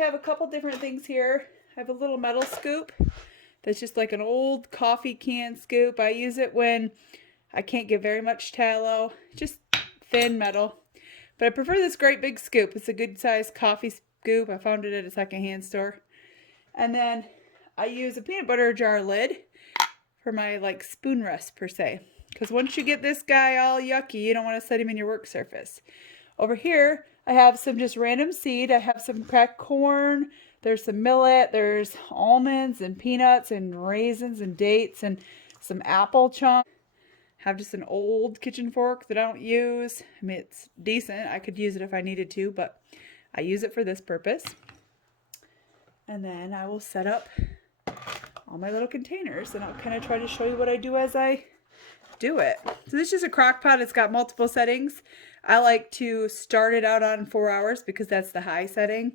I have a couple different things here. I have a little metal scoop that's just like an old coffee can scoop. I use it when I can't get very much tallow, just thin metal. But I prefer this great big scoop. It's a good sized coffee scoop. I found it at a secondhand store. And then I use a peanut butter jar lid for my like spoon rest per se. Because once you get this guy all yucky, you don't want to set him in your work surface. Over here, I have some just random seed. I have some cracked corn. There's some millet. There's almonds and peanuts and raisins and dates and some apple chunks. I have just an old kitchen fork that I don't use. I mean, it's decent. I could use it if I needed to, but I use it for this purpose. And then I will set up all my little containers, and I'll kind of try to show you what I do as I do it. So this is just a crock pot. It's got multiple settings. I like to start it out on 4 hours because that's the high setting.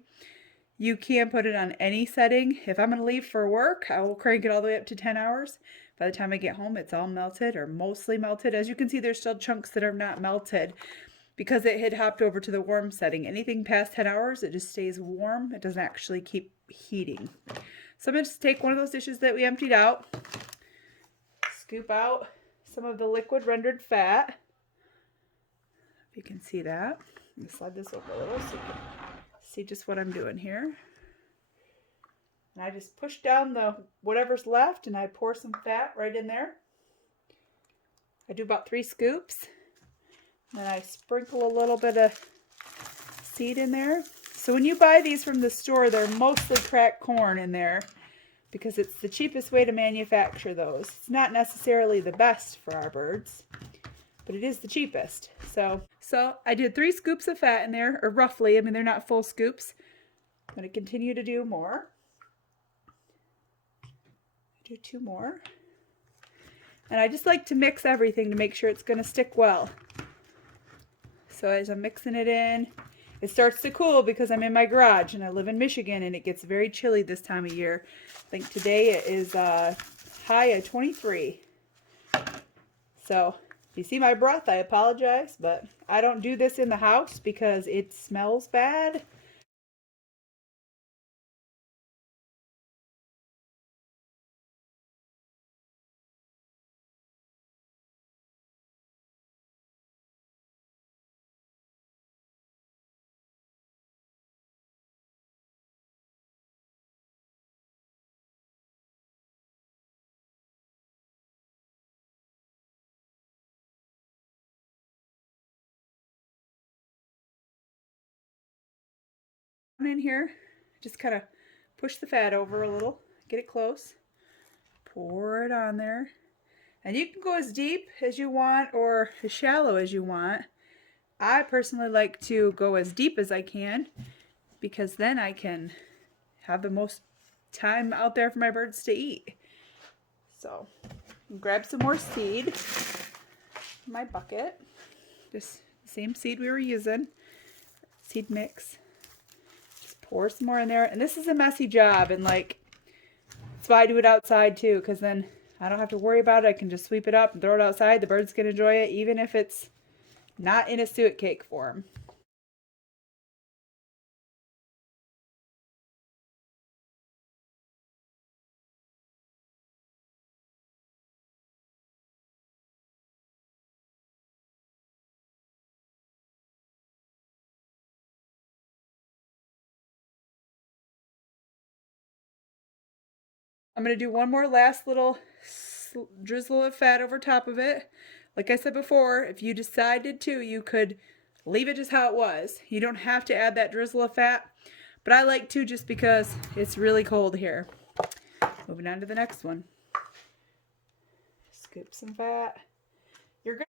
You can put it on any setting. If I'm going to leave for work, I will crank it all the way up to 10 hours. By the time I get home, it's all melted or mostly melted. As you can see, there's still chunks that are not melted because it had hopped over to the warm setting. Anything past 10 hours, it just stays warm. It doesn't actually keep heating. So I'm going to just take one of those dishes that we emptied out, scoop out some of the liquid rendered fat. If you can see that. I'm going to slide this over a little so you can see just what I'm doing here. And I just push down the whatever's left and I pour some fat right in there. I do about 3 scoops. And I sprinkle a little bit of seed in there. So when you buy these from the store, they're mostly cracked corn in there because it's the cheapest way to manufacture those. It's not necessarily the best for our birds, but it is the cheapest. So I did 3 scoops of fat in there, or roughly. I mean, they're not full scoops. I'm going to continue to do more. Do 2 more. And I just like to mix everything to make sure it's going to stick well. So as I'm mixing it in, it starts to cool because I'm in my garage and I live in Michigan and it gets very chilly this time of year. I think today it is high of 23. So if you see my breath, I apologize, but I don't do this in the house because it smells bad. In here, just kind of push the fat over a little, get it close, pour it on there, and you can go as deep as you want or as shallow as you want. I personally like to go as deep as I can because then I can have the most time out there for my birds to eat. So grab some more seed in my bucket, just the same seed we were using, seed mix. Pour some more in there. And this is a messy job, and like, that's why I do it outside too, because then I don't have to worry about it. I can just sweep it up and throw it outside. The birds can enjoy it even if it's not in a suet cake form. I'm going to do one more last little drizzle of fat over top of it. Like I said before, if you decided to, you could leave it just how it was. You don't have to add that drizzle of fat, but I like to just because it's really cold here. Moving on to the next one. Scoop some fat. You're good.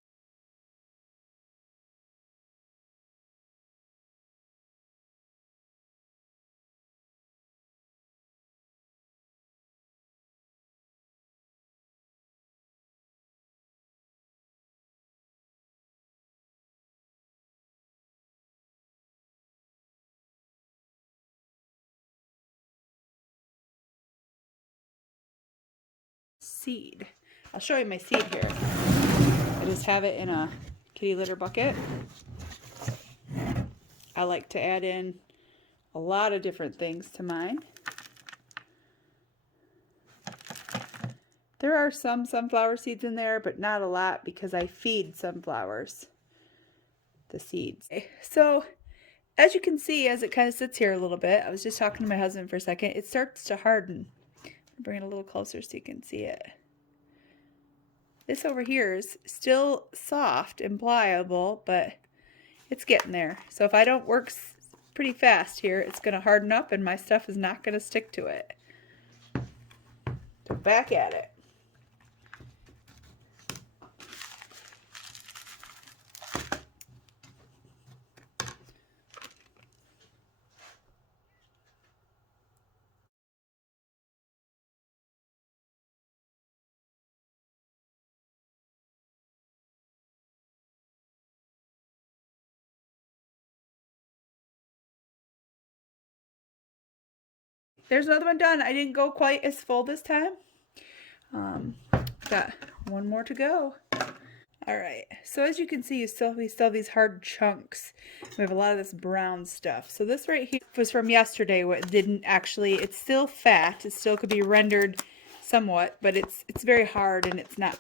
Seed. I'll show you my seed here. I just have it in a kitty litter bucket. I like to add in a lot of different things to mine. There are some sunflower seeds in there, but not a lot because I feed sunflowers the seeds. Okay, so as you can see, as it kind of sits here a little bit, I was just talking to my husband for a second, it starts to harden. Bring it a little closer so you can see it. This over here is still soft and pliable, but it's getting there. So if I don't work pretty fast here, it's going to harden up and my stuff is not going to stick to it. So back at it. There's another one done. I didn't go quite as full this time. Got one more to go. All right, so as you can see, we still have these hard chunks. We have a lot of this brown stuff. So this right here was from yesterday. What didn't actually, it's still fat. It still could be rendered somewhat, but it's very hard and it's not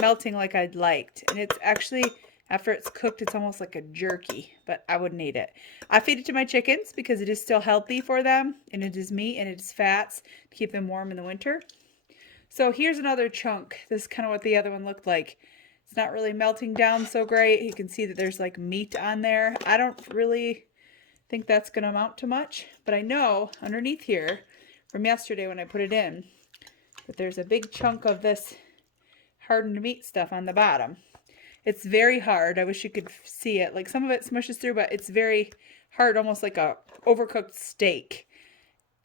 melting like I'd liked. And it's actually, after it's cooked, it's almost like a jerky, but I wouldn't eat it. I feed it to my chickens because it is still healthy for them, and it is meat and it is fats to keep them warm in the winter. So here's another chunk. This is kind of what the other one looked like. It's not really melting down so great. You can see that there's like meat on there. I don't really think that's going to amount to much, but I know underneath here from yesterday when I put it in that there's a big chunk of this hardened meat stuff on the bottom. It's very hard. I wish you could see it. Like some of it smushes through, but it's very hard, almost like a overcooked steak.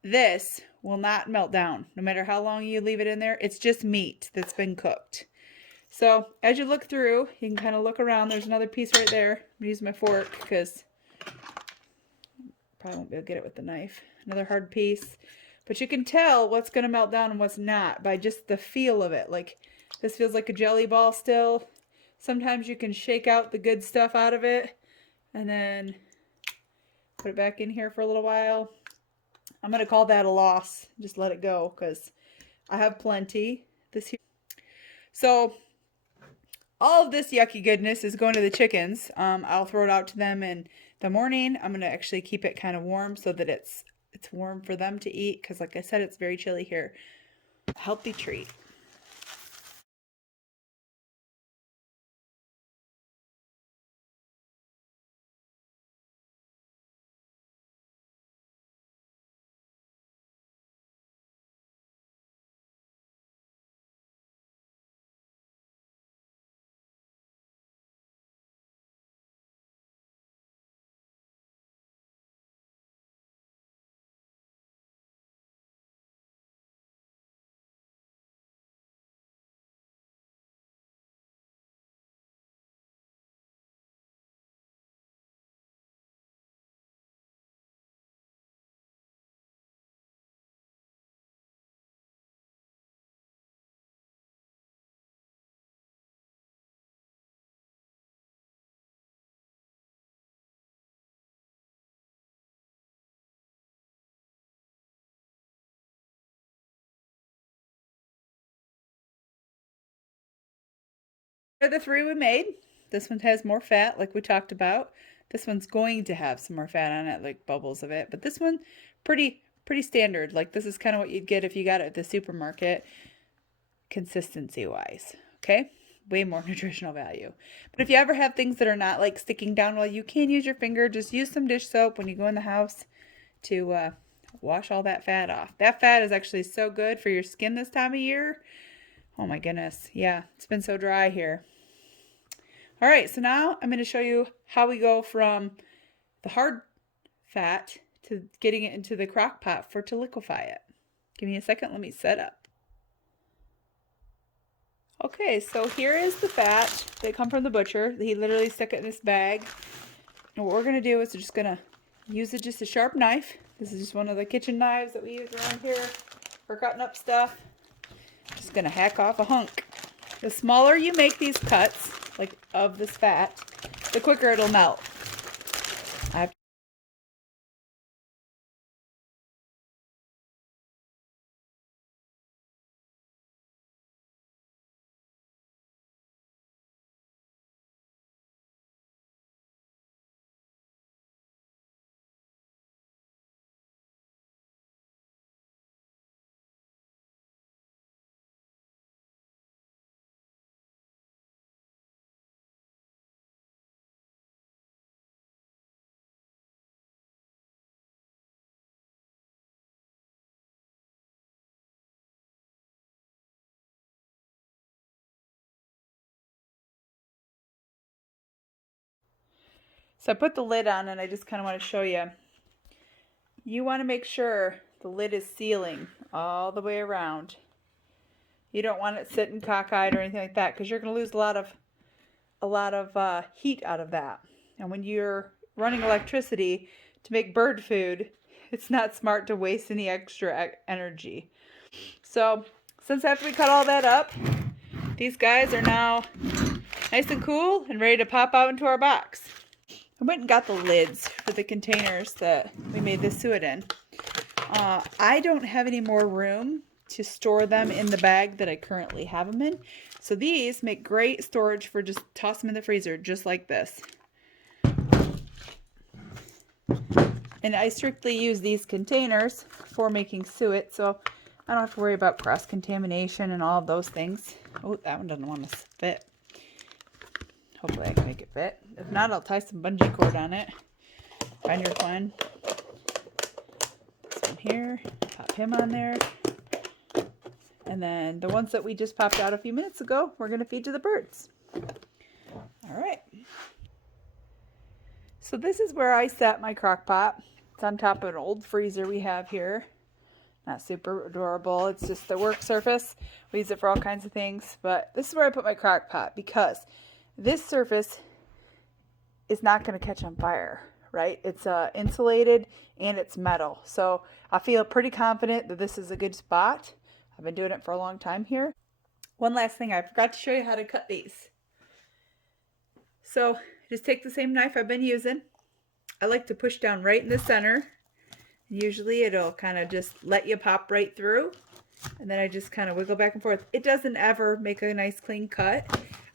This will not melt down no matter how long you leave it in there. It's just meat that's been cooked. So as you look through, you can kind of look around. There's another piece right there. I'm gonna use my fork because probably won't be able to get it with the knife. Another hard piece. But you can tell what's going to melt down and what's not by just the feel of it. Like this feels like a jelly ball still. Sometimes you can shake out the good stuff out of it and then put it back in here for a little while. I'm going to call that a loss. Just let it go because I have plenty. So all of this yucky goodness is going to the chickens. I'll throw it out to them in the morning. I'm going to actually keep it kind of warm so that it's warm for them to eat because like I said, it's very chilly here. A healthy treat. Here are the three we made. This one has more fat like we talked about. This one's going to have some more fat on it, like bubbles of it. But this one, pretty standard. Like this is kind of what you'd get if you got it at the supermarket, consistency-wise. Okay? Way more nutritional value. But if you ever have things that are not like sticking down well, you can use your finger. Just use some dish soap when you go in the house to wash all that fat off. That fat is actually so good for your skin this time of year. Oh my goodness. Yeah, it's been so dry here. All right, so now I'm going to show you how we go from the hard fat to getting it into the crock pot to liquefy it. Give me a second, let me set up. Okay, so here is the fat. They come from the butcher. He literally stuck it in this bag. And what we're going to do is we're just going to use just a sharp knife. This is just one of the kitchen knives that we use around here for cutting up stuff. Just going to hack off a hunk. The smaller you make these cuts, like of this fat, the quicker it'll melt. I have So I put the lid on and I just kind of want to show you. You want to make sure the lid is sealing all the way around. You don't want it sitting cockeyed or anything like that, because you're going to lose a lot of heat out of that. And when you're running electricity to make bird food, it's not smart to waste any extra energy. So since after we cut all that up, these guys are now nice and cool and ready to pop out into our box. I went and got the lids for the containers that we made this suet in. I don't have any more room to store them in the bag that I currently have them in. So these make great storage for just toss them in the freezer, just like this. And I strictly use these containers for making suet, so I don't have to worry about cross-contamination and all of those things. Oh, that one doesn't want to fit. Hopefully I can make it fit. If not, I'll tie some bungee cord on it. Find your fun. This one here, pop him on there. And then the ones that we just popped out a few minutes ago, we're going to feed to the birds. All right. So this is where I set my crock pot. It's on top of an old freezer we have here. Not super adorable. It's just the work surface. We use it for all kinds of things. But this is where I put my crock pot, because this surface is not going to catch on fire, right? It's insulated and it's metal. So I feel pretty confident that this is a good spot. I've been doing it for a long time here. One last thing, I forgot to show you how to cut these. So just take the same knife I've been using. I like to push down right in the center. Usually it'll kind of just let you pop right through. And then I just kind of wiggle back and forth. It doesn't ever make a nice clean cut.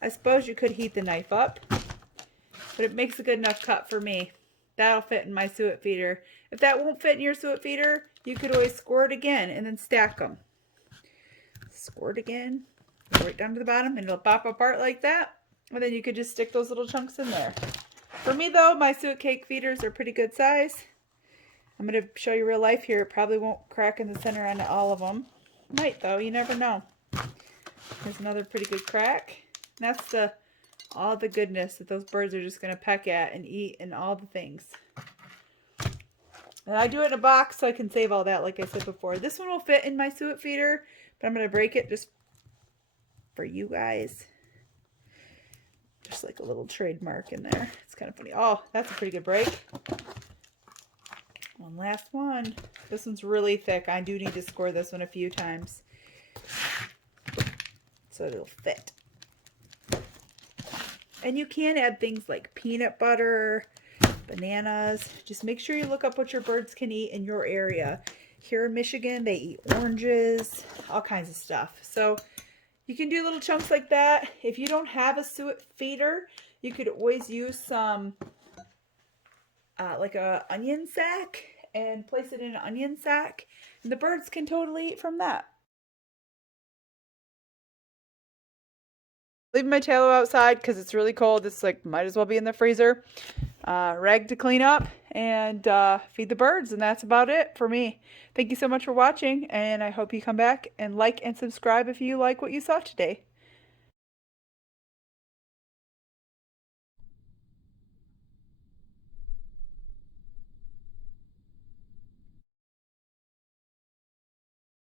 I suppose you could heat the knife up, but it makes a good enough cut for me. That'll fit in my suet feeder. If that won't fit in your suet feeder, you could always squirt again and then stack them. Squirt again, right down to the bottom, and it'll pop apart like that. And then you could just stick those little chunks in there. For me though, my suet cake feeders are pretty good size. I'm going to show you real life here. It probably won't crack in the center on all of them. Might though, you never know. There's another pretty good crack. And that's all the goodness that those birds are just going to peck at and eat and all the things. And I do it in a box so I can save all that, like I said before. This one will fit in my suet feeder, but I'm going to break it just for you guys. Just like a little trademark in there. It's kind of funny. Oh, that's a pretty good break. One last one. This one's really thick. I do need to score this one a few times so it'll fit. And you can add things like peanut butter, bananas. Just make sure you look up what your birds can eat in your area. Here in Michigan, they eat oranges, all kinds of stuff. So you can do little chunks like that. If you don't have a suet feeder, you could always use some, like a onion sack, and place it in an onion sack. And the birds can totally eat from that. Leaving my tallow outside because it's really cold. It's like, might as well be in the freezer. Rag to clean up and feed the birds, and that's about it for me. Thank you so much for watching, and I hope you come back and like and subscribe if you like what you saw today.